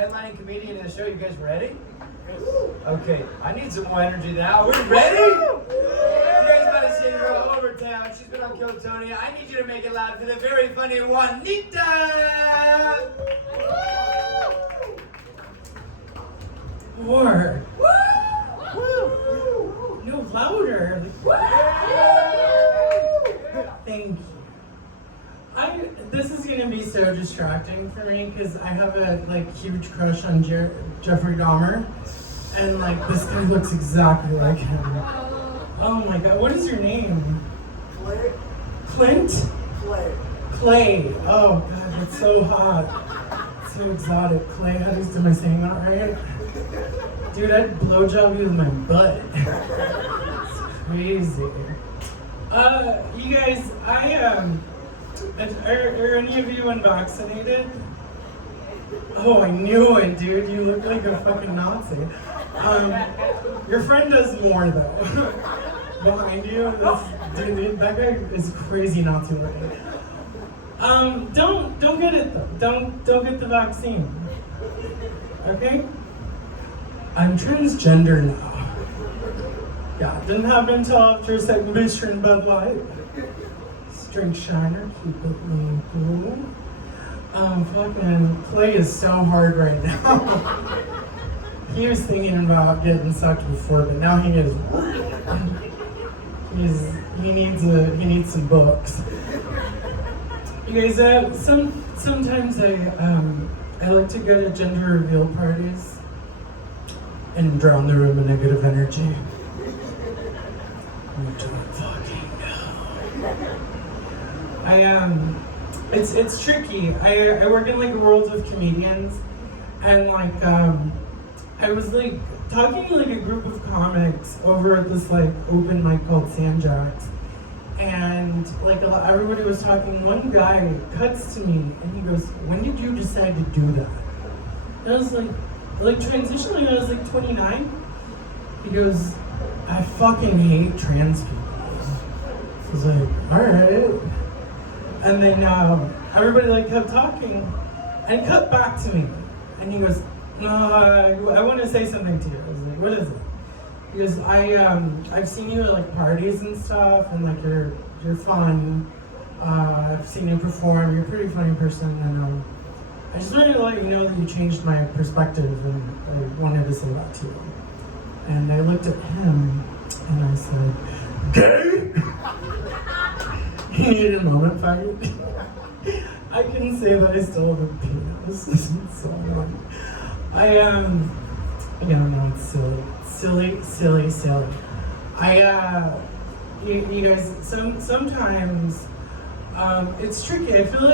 headlining comedian in the show. You guys ready? Okay, I need some more energy now. Are we ready? You guys about to see her over town. She's been on Kill Tony. I need you to make it loud for the very funny Juanita! More. No, louder. Thank you. This is gonna be so distracting for me because I have a huge crush on Jeffrey Dahmer, and this guy looks exactly like him. Oh my god, what is your name? Clay. Clint? Clay. Clay. Oh god, that's so hot. So exotic. Clay, am I saying that right? Dude, I'd blowjob you with my butt. It's crazy. You guys, are any of you unvaccinated? Oh, I knew it, dude. You look like a fucking Nazi. Your friend does more though. Behind you, dude, that guy is crazy Nazi looking. Don't get it though. Don't get the vaccine. Okay? I'm transgender now. Yeah, it didn't happen until after a second booster in Bud Light. Drink Shiner, keep it really cool. Fucking Clay is so hard right now. He was thinking about getting sucked before, but now he is. He needs some books. You guys, sometimes I like to go to gender reveal parties and drown the room in negative energy. You don't fucking know. It's tricky. I work in a world of comedians, and I was talking to a group of comics over at this open mic called Sandjacks, and everybody was talking. One guy cuts to me and he goes, "When did you decide to do that?" And I was transitioning. I was 29. He goes, "I fucking hate trans people." I was like, "All right." And then everybody kept talking and cut back to me. And he goes, "No, I want to say something to you." I was like, "What is it?" He goes, I've seen you at parties and stuff, and you're fun. I've seen you perform. You're a pretty funny person, and I just wanted to let you know that you changed my perspective, and I wanted to say that to you." And I looked at him and I said, "Gay?" He needed a moment fight. I can say that I still have a penis. This isn't so long. No, it's silly. You guys, sometimes it's tricky. I feel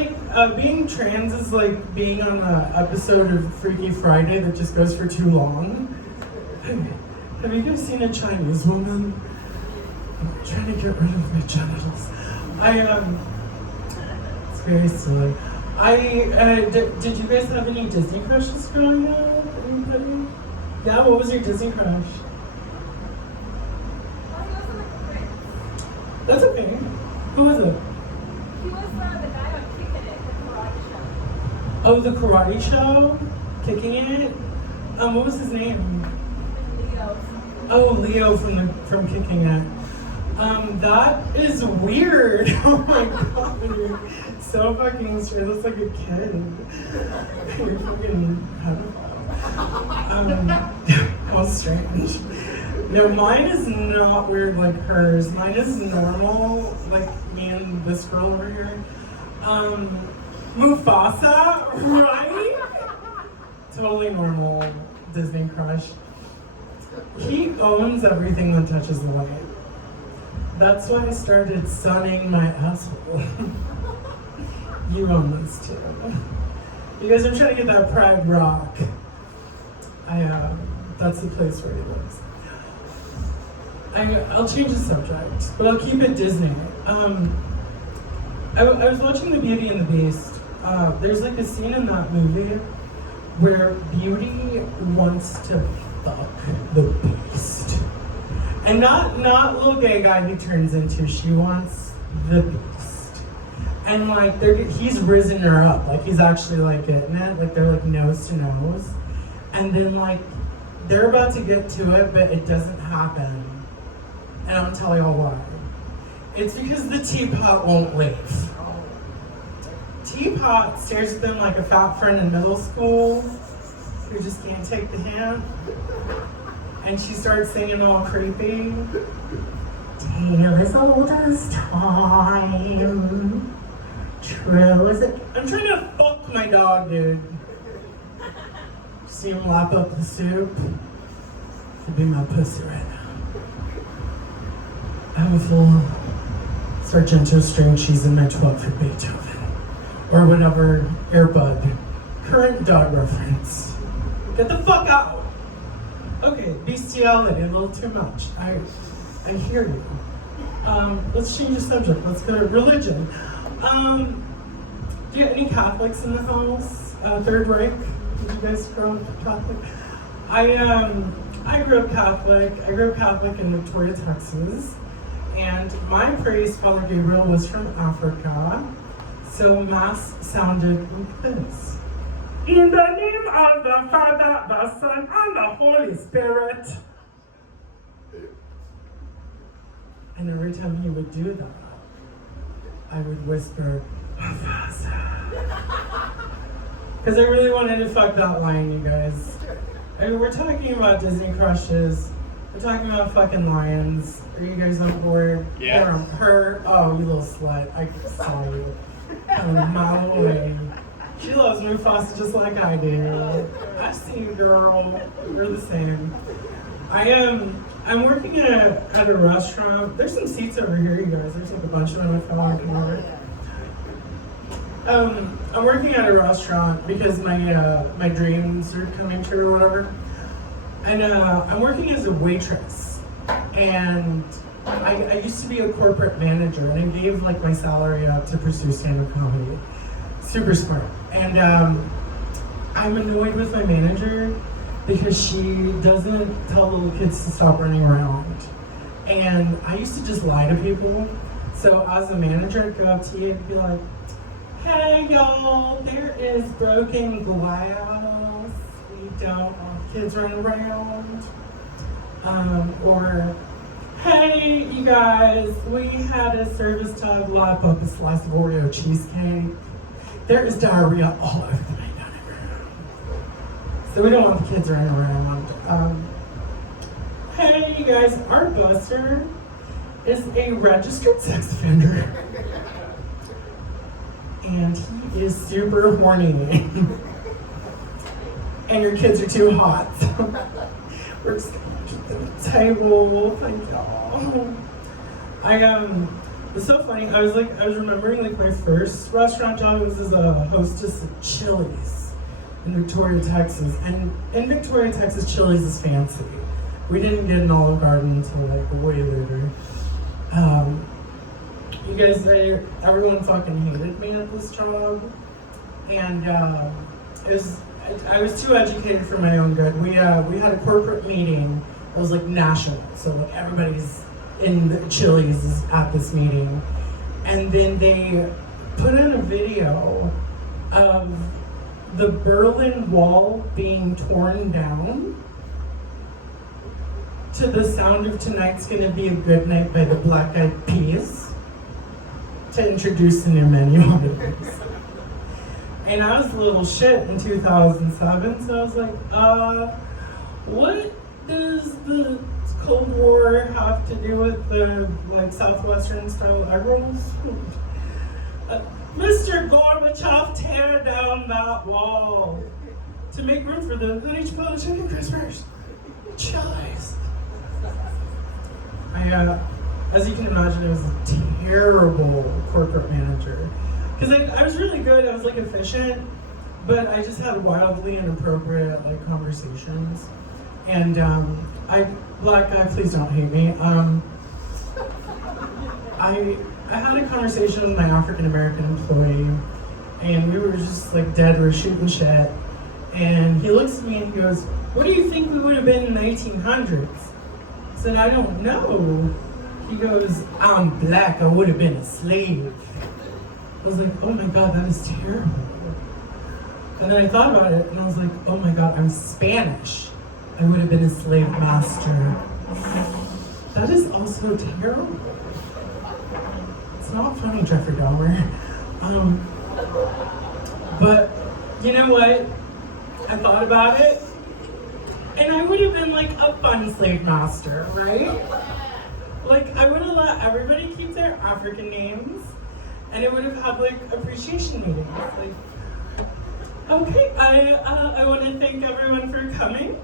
being trans is being on an episode of Freaky Friday that just goes for too long. Have you guys seen a Chinese woman? I'm trying to get rid of my genitals. It's very silly. Did you guys have any Disney crushes growing up? Anybody? Yeah, what was your Disney crush? That's okay. Who was it? He was the guy on Kicking It, the karate show. Oh, the karate show? Kicking It? What was his name? Leo. Oh, Leo from Kicking It. That is weird. Oh my god, you're so fucking straight. Looks like a kid. You're fucking pedophile. How strange. No, mine is not weird like hers. Mine is normal, like me and this girl over here. Mufasa, right? Totally normal Disney crush. He owns everything that touches the light. That's why I started sunning my asshole. You own this too. You guys are trying to get that Pride Rock. That's the place where he lives. I'll change the subject, but I'll keep it Disney. I was watching The Beauty and the Beast. There's a scene in that movie where Beauty wants to fuck the Beast. And not little gay guy he turns into, she wants the Beast. And like he's risen her up, like he's actually like getting it, like they're like nose to nose. And then like they're about to get to it, but it doesn't happen. And I'm gonna tell y'all why. It's because the teapot won't leave. Teapot stares at them like a fat friend in middle school who just can't take the hint. And she starts singing all creepy. Tale as old as time. True as it. I'm trying to fuck my dog, dude. See him lap up the soup? Could be my pussy right now. I have a full Sargento string cheese in my 12 for Beethoven. Or whatever, Airbud. Current dog reference. Get the fuck out! Okay, bestiality, a little too much. I hear you. Let's change the subject. Let's go to religion. Do you have any Catholics in the house? Third Reich? Did you guys grow up Catholic? I grew up Catholic. I grew up Catholic in Victoria, Texas. And my priest, Father Gabriel, was from Africa. So Mass sounded like this. In the name of the Father, the Son, and the Holy Spirit. And every time he would do that, I would whisper, because I really wanted to fuck that line, you guys. I mean, we're talking about Disney crushes. We're talking about fucking lions. Are you guys on board? Yeah. Or her? Oh, you little slut. I saw you. From a mile away. She loves Mufasa just like I do. I see you, girl. We're the same. I'm working at a restaurant. There's some seats over here, you guys. There's like a bunch of them if I want to come over. I'm working at a restaurant because my dreams are coming true or whatever. And I'm working as a waitress. And I used to be a corporate manager, and I gave like my salary up to pursue stand-up comedy. Super smart. And I'm annoyed with my manager because she doesn't tell little kids to stop running around. And I used to just lie to people. So as a manager, I'd go up to you and be like, hey y'all, there is broken glass. We don't want kids running around. Or, hey you guys, we had a service tug lap up a slice of Oreo cheesecake. There is diarrhea all over the dining room. So we don't want the kids running around. Hey you guys, our busser is a registered sex offender. And he is super horny. And your kids are too hot. So we're just gonna keep them at the table. Thank y'all. It's so funny. I was remembering like my first restaurant job was as a hostess at Chili's in Victoria, Texas. And in Victoria, Texas, Chili's is fancy. We didn't get an Olive Garden until like way later. You guys, everyone fucking hated me at this job, and I was too educated for my own good. We had a corporate meeting that was like national, so like everybody's in the Chili's at this meeting, and then they put in a video of the Berlin Wall being torn down to the sound of Tonight's Gonna Be a Good Night by the Black Eyed Peas to introduce the new menu items. And I was a little shit in 2007, so I was like, what does the Cold War have to do with the like Southwestern style egg rolls? Mr. Gorbachev, tear down that wall to make room for the honey chipotle chicken crispers. Chili's. As you can imagine, I was a terrible corporate manager. Because I was really good, I was like efficient, but I just had wildly inappropriate like conversations. And black guy, please don't hate me. I had a conversation with my African American employee, and we were just like dead, we were shooting shit. And he looks at me and he goes, what do you think we would have been in the 1800s? I said, I don't know. He goes, I'm black, I would have been a slave. I was like, oh my God, that is terrible. And then I thought about it and I was like, oh my God, I'm Spanish. I would have been a slave master. That is also terrible. It's not funny, Jeffrey Dahmer. But you know what? I thought about it, and I would have been like a fun slave master, right? Like I would have let everybody keep their African names, and it would have had like appreciation meetings. Like, okay, I want to thank everyone for coming.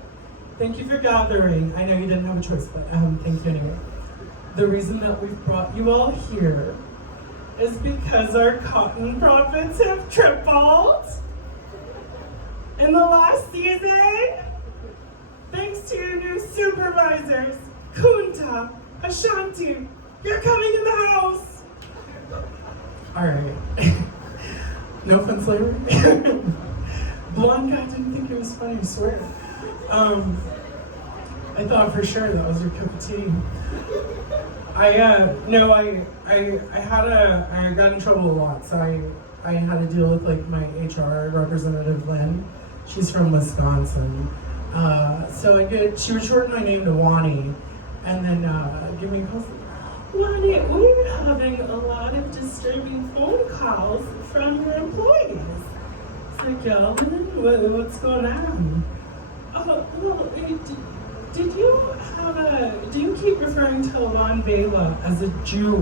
Thank you for gathering. I know you didn't have a choice, but thank you anyway. The reason that we've brought you all here is because our cotton profits have tripled in the last season. Thanks to your new supervisors, Kunta, Ashanti, you're coming in the house. All right. No offense, Larry. Blonde guy didn't think it was funny, I swear. I thought for sure that was your cup of tea. I got in trouble a lot, so I had to deal with like my HR representative, Lynn. She's from Wisconsin. She would shorten my name to Wani, and then give me a call. Wani, we're having a lot of disturbing phone calls from your employees. It's like, yeah, Lynn, what's going on? Oh, well, do you keep referring to Alon Vela as a Jew?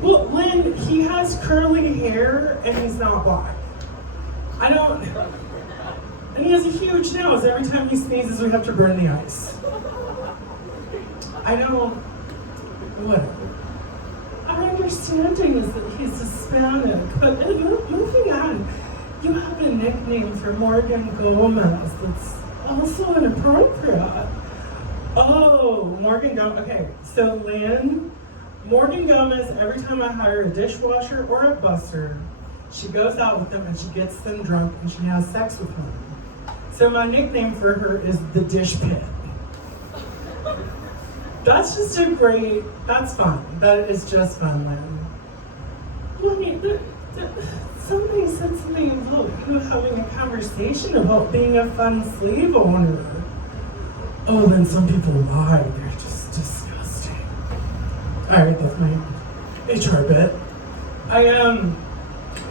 Well, Lynn, he has curly hair and he's not black. And he has a huge nose. Every time he sneezes, we have to burn the ice. Whatever. Our understanding is that he's Hispanic, but moving on, you have a nickname for Morgan Gomez that's also inappropriate. Oh, Morgan Gomez. Okay, so Lynn, Morgan Gomez, every time I hire a dishwasher or a busser, she goes out with them and she gets them drunk and she has sex with them. So my nickname for her is the Dish Pit. That's just that's fun. That is just fun, Lynn. Somebody said something about you having a conversation about being a fun slave owner. Oh, then some people lie. They're just disgusting. All right, that's my HR bit.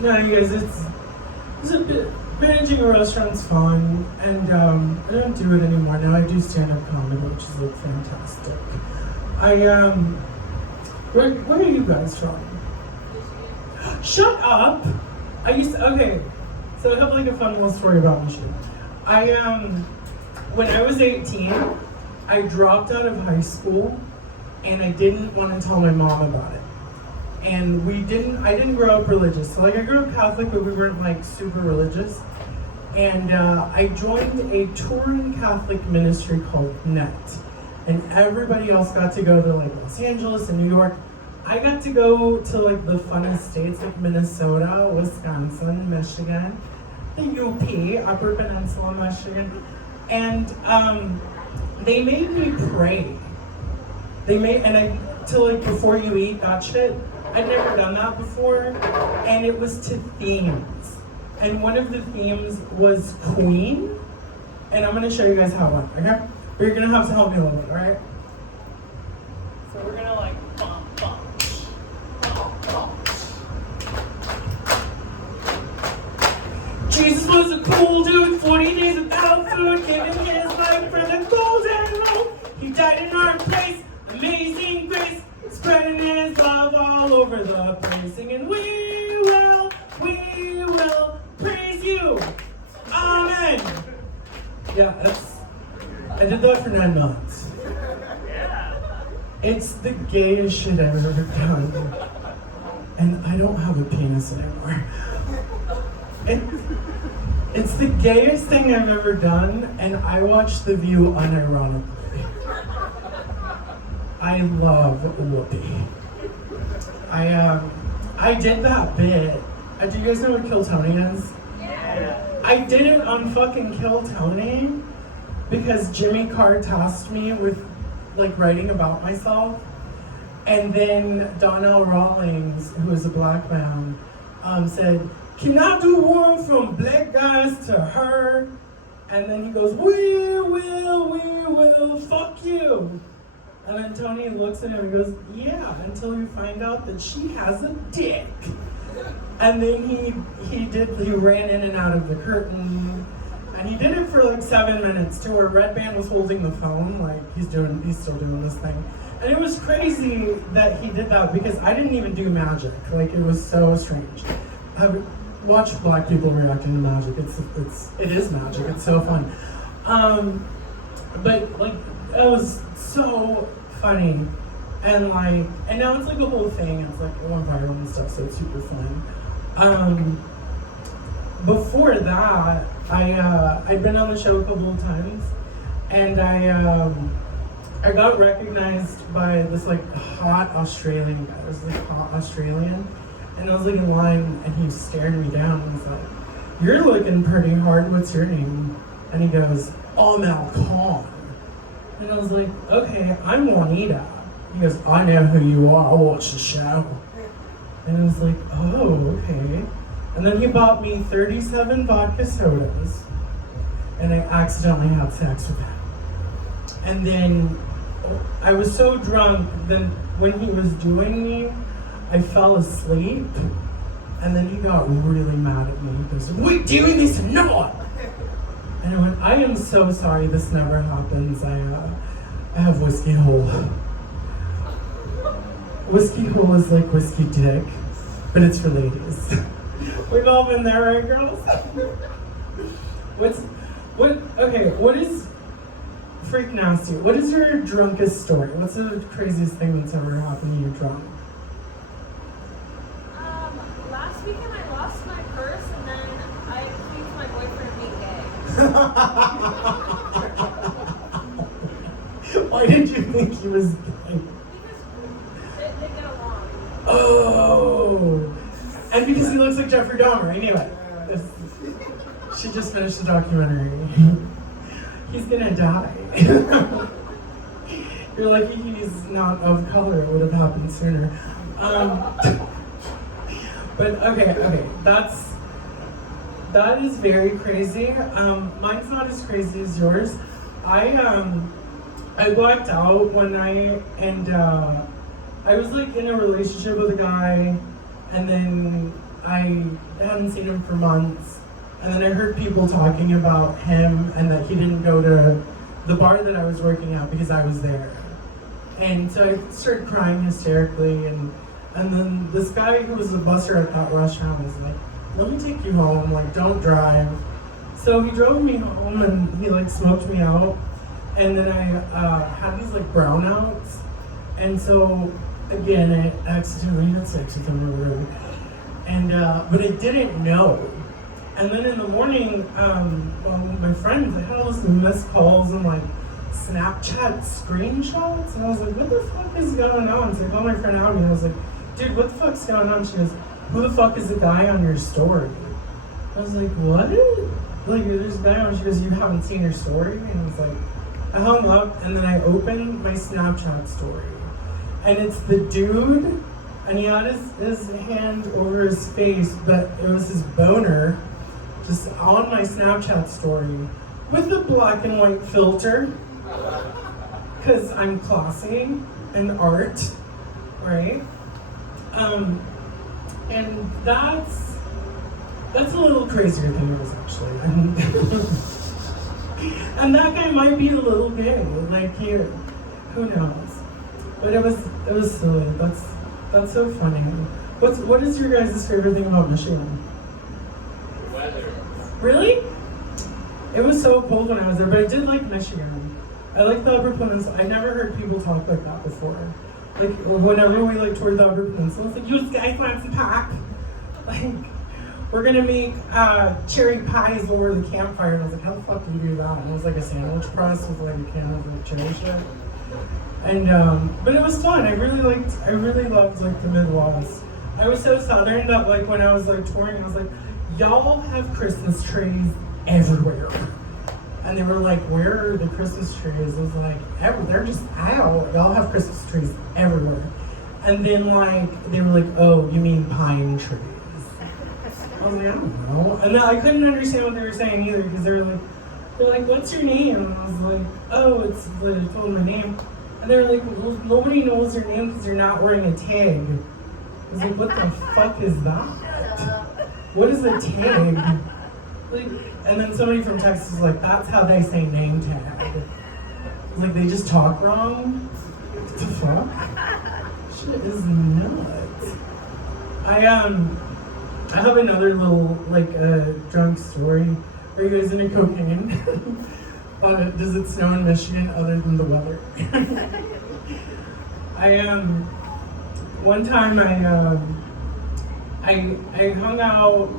No, you guys, it's a bit, managing a restaurant's fun, and I don't do it anymore. Now I do stand-up comedy, which is like fantastic. Where are you guys from? Shut up! Okay, so I have like a fun little story about Michigan. When I was 18, I dropped out of high school, and I didn't want to tell my mom about it. And I didn't grow up religious. So like I grew up Catholic, but we weren't like super religious. And I joined a touring Catholic ministry called NET. And everybody else got to go to like Los Angeles and New York. I got to go to like the funnest states like Minnesota, Wisconsin, Michigan, the UP, Upper Peninsula, Michigan. And they made me pray. Before you eat, that shit. I'd never done that before, and it was to themes. And one of the themes was Queen, and I'm gonna show you guys how it went, okay? But you're gonna have to help me a little bit, all right? So we're gonna like bump, bump, bump, bump. Jesus was a cool dude, 40 days without food, giving his life for the golden rule. He died in our place, amazing grace. Spreading his love all over the place, singing, we will praise you. Amen. Yeah, I did that for 9 months. It's the gayest shit I've ever done. And I don't have a penis anymore. It's the gayest thing I've ever done, and I watch The View unironically. I love Whoopi. I did that bit. Do you guys know what Kill Tony is? Yeah. I did it on fucking Kill Tony because Jimmy Carr tasked me with like writing about myself. And then Donnell Rawlings, who is a black man, said, "Can I do one from black guys to her?" And then he goes, we will, fuck you. And then Tony looks at him and goes, "Yeah, until you find out that she has a dick." And then he ran in and out of the curtain. And he did it for like 7 minutes to where Red Band was holding the phone, like he's still doing this thing. And it was crazy that he did that because I didn't even do magic. Like, it was so strange. I've watched black people reacting to magic. It is magic. It's so fun. But like, it was so funny. And now it's like a whole thing. It's like it went viral and stuff, so it's super fun. Before that, I'd been on the show a couple of times, and I got recognized by this like hot Australian guy. It was like hot Australian, and I was like in line, and he stared me down and was like, "You're looking pretty hard. What's your name?" And he goes, "Mel Khan." And I was like, "Okay, I'm Juanita." He goes, "I know who you are. I watch the show." And I was like, "Oh, okay." And then he bought me 37 vodka sodas, and I accidentally had sex with him. And then I was so drunk, then when he was doing me, I fell asleep, and then he got really mad at me. He goes, "We're doing this or not?" And I went, "I am so sorry, this never happens. I have whiskey hole." Whiskey hole is like whiskey dick, but it's for ladies. We've all been there, right, girls? What is freak nasty? What is your drunkest story? What's the craziest thing that's ever happened to you drunk? Last weekend I lost my purse and then I accused my boyfriend of being gay. Why did you think he was gay? Because they get along. Oh! And because he looks like Jeffrey Dahmer. Anyway, she just finished the documentary. He's gonna die. You're lucky he's not of color. It would have happened sooner. But okay, that is very crazy. Mine's not as crazy as yours. I blacked out one night, and I was like in a relationship with a guy, and then I hadn't seen him for months, and then I heard people talking about him and that he didn't go to the bar that I was working at because I was there. And so I started crying hysterically, and then this guy who was the busser at that restaurant was like, "Let me take you home, like, don't drive." So he drove me home, and he like smoked me out, and then I had these like brownouts, and so again I accidentally had sex with him or whatever, and but I didn't know. And then in the morning, my friends, I had all these missed calls and like Snapchat screenshots, and I was like, "What the fuck is going on?" So I called my friend Abby, and I was like, "Dude, what the fuck's going on?" She goes, "Who the fuck is the guy on your story?" I was like, "What?" Like, there's a guy on. She goes, "You haven't seen her story?" And I was like, I hung up, and then I opened my Snapchat story, and it's the dude, and he had his hand over his face, but it was his boner, just on my Snapchat story, with the black and white filter, because I'm classy and art, right? And that's a little crazier than yours, actually. And that guy might be a little gay, like you, who knows? But it was silly. That's so funny. What is your guys' favorite thing about Michigan? The weather. Really? It was so cold when I was there, but I did like Michigan. I like the Upper Peninsula. I never heard people talk like that before. Like, whenever we like toured the Upper Peninsula, it's like, "You guys want some pop?" Like, "We're gonna make cherry pies over the campfire." And I was like, "How the fuck do you do that?" And it was like a sandwich press with like a can of like cherry shit. And but it was fun. I really loved like the Midwest. I was so southern that like when I was like touring, I was like, "Y'all have Christmas trees everywhere." And they were like, "Where are the Christmas trees?" I was like, "They're just out. Y'all have Christmas trees everywhere." And then like, they were like, oh, you mean pine trees. I was like, I don't know. And then I couldn't understand what they were saying either, because they're like, what's your name? And I was like, oh, it's, I told them my name. And they were like, well, nobody knows your name because you're not wearing a tag. I was like, what the fuck is that? What is a tag? Like, and then somebody from Texas was like, that's how they say name tag. I was like, they just talk wrong? What the fuck? Shit is nuts. I have another little, like, drunk story. Are you guys into cocaine? Does it snow in Michigan other than the weather? One time I hung out.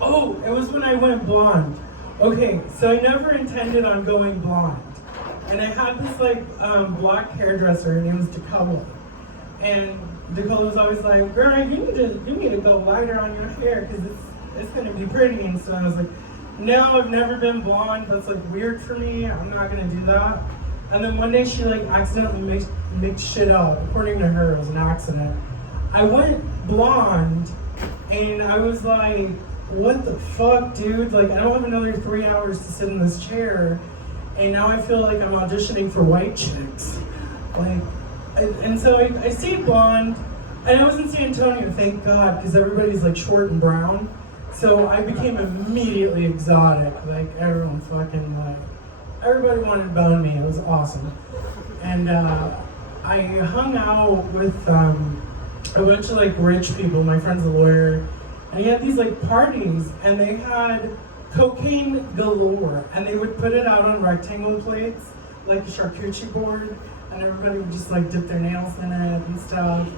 Oh, it was when I went blonde. Okay, so I never intended on going blonde. And I had this like black hairdresser, her name was Dakota. And Dakota was always like, girl, you need to go lighter on your hair because it's gonna be pretty. And so I was like, no, I've never been blonde. That's like weird for me. I'm not gonna do that. And then one day she like accidentally mixed shit up. According to her, it was an accident. I went blonde and I was like, what the fuck, dude? Like, I don't have another 3 hours to sit in this chair. And now I feel like I'm auditioning for white chicks. Like, and so I stayed blonde. And I was in San Antonio, thank God, because everybody's like short and brown. So I became immediately exotic. Like, everyone fucking, like, everybody wanted to bone me. It was awesome. And I hung out with a bunch of like rich people. My friend's a lawyer. And he had these like parties, and they had cocaine galore. And they would put it out on rectangle plates, like a charcuterie board. And everybody would just like dip their nails in it and stuff.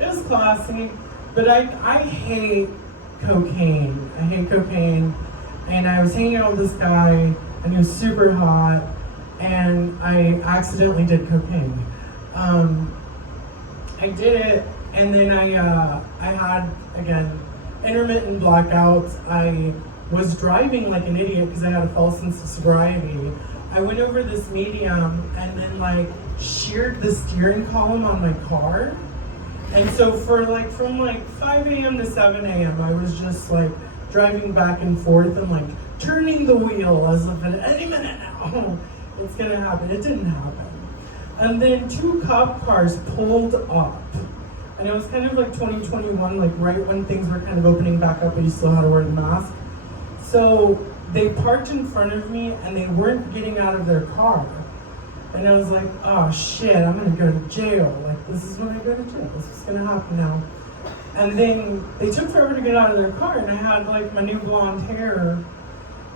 It was classy. But I hate cocaine. I hate cocaine. And I was hanging out with this guy, and he was super hot, and I accidentally did cocaine. I did it, and then I had, again, intermittent blackouts. I was driving like an idiot because I had a false sense of sobriety. I went over this medium and then like sheared the steering column on my car. And so for like, from like 5 a.m. to 7 a.m., I was just like driving back and forth and like turning the wheel as if at any minute now it's gonna happen. It didn't happen. And then 2 cop cars pulled up. And it was kind of like 2021, like right when things were kind of opening back up, but you still had to wear the mask. So they parked in front of me and they weren't getting out of their car. And I was like, oh shit, I'm gonna go to jail. Like, this is when I go to jail. This is gonna happen now. And then they took forever to get out of their car, and I had like my new blonde hair.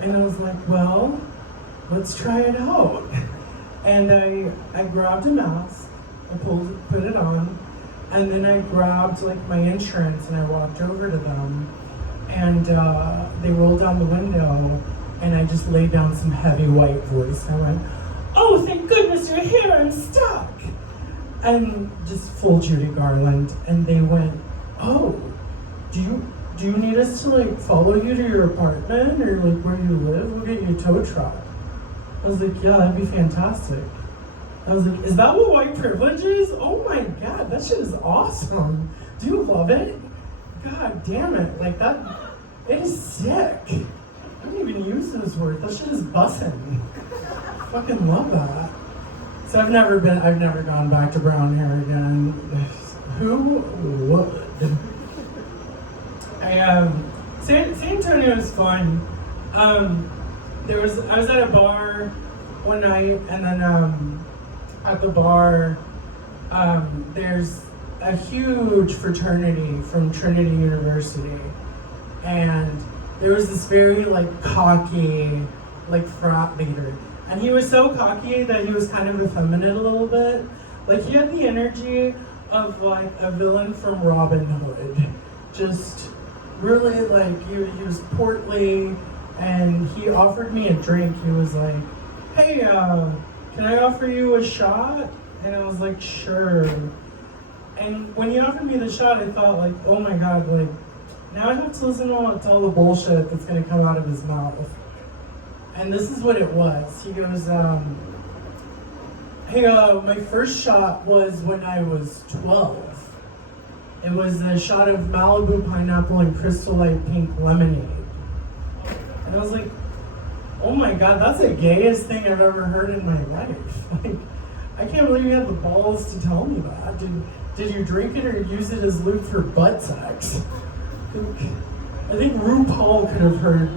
And I was like, well, let's try it out. And I grabbed a mask, put it on, and then I grabbed like my insurance and I walked over to them. And they rolled down the window, and I just laid down some heavy white voice. I went, oh, thank goodness you're here, I'm stuck. And just full Judy Garland. And they went, oh, do you need us to like follow you to your apartment or like where you live? We'll get you a tow truck. I was like, yeah, that'd be fantastic. I was like, is that what white privilege is? Oh my God, that shit is awesome. Do you love it? God damn it, like that, it is sick. I don't even use those words, that shit is bussin'. Fucking love that. So I've never gone back to brown hair again. Who would? San Antonio is fun. I was at a bar one night, and then at the bar, there's a huge fraternity from Trinity University, and there was this very like cocky, like frat leader. And he was so cocky that he was kind of effeminate a little bit. Like, he had the energy of like a villain from Robin Hood. Just really like, he was portly, and he offered me a drink. He was like, hey, can I offer you a shot? And I was like, sure. And when he offered me the shot, I thought like, oh my God, like, now I have to listen to all the bullshit that's gonna come out of his mouth. And this is what it was. He goes, hey, my first shot was when I was 12. It was a shot of Malibu pineapple and Crystal Light pink lemonade. And I was like, oh my God, that's the gayest thing I've ever heard in my life. Like, I can't believe you had the balls to tell me that. Did you drink it or use it as lube for butt sex? I think RuPaul could have heard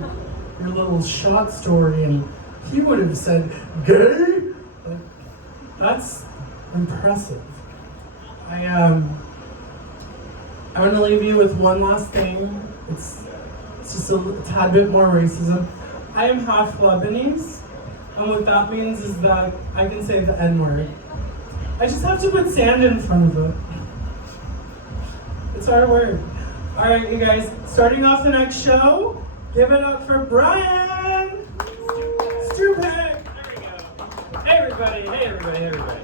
your little shot story and he would have said, gay? Like, that's impressive. I'm gonna leave you with one last thing. It's just a tad bit more racism. I am half Lebanese, and what that means is that I can say the N-word. I just have to put sand in front of it. It's our word. All right, you guys, starting off the next show, give it up for Brian Stupid. There we go. Hey everybody, hey everybody, hey everybody.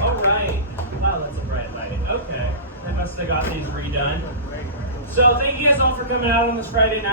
All right. Wow, that's a bright light. Okay. I must have got these redone. So thank you guys all for coming out on this Friday night.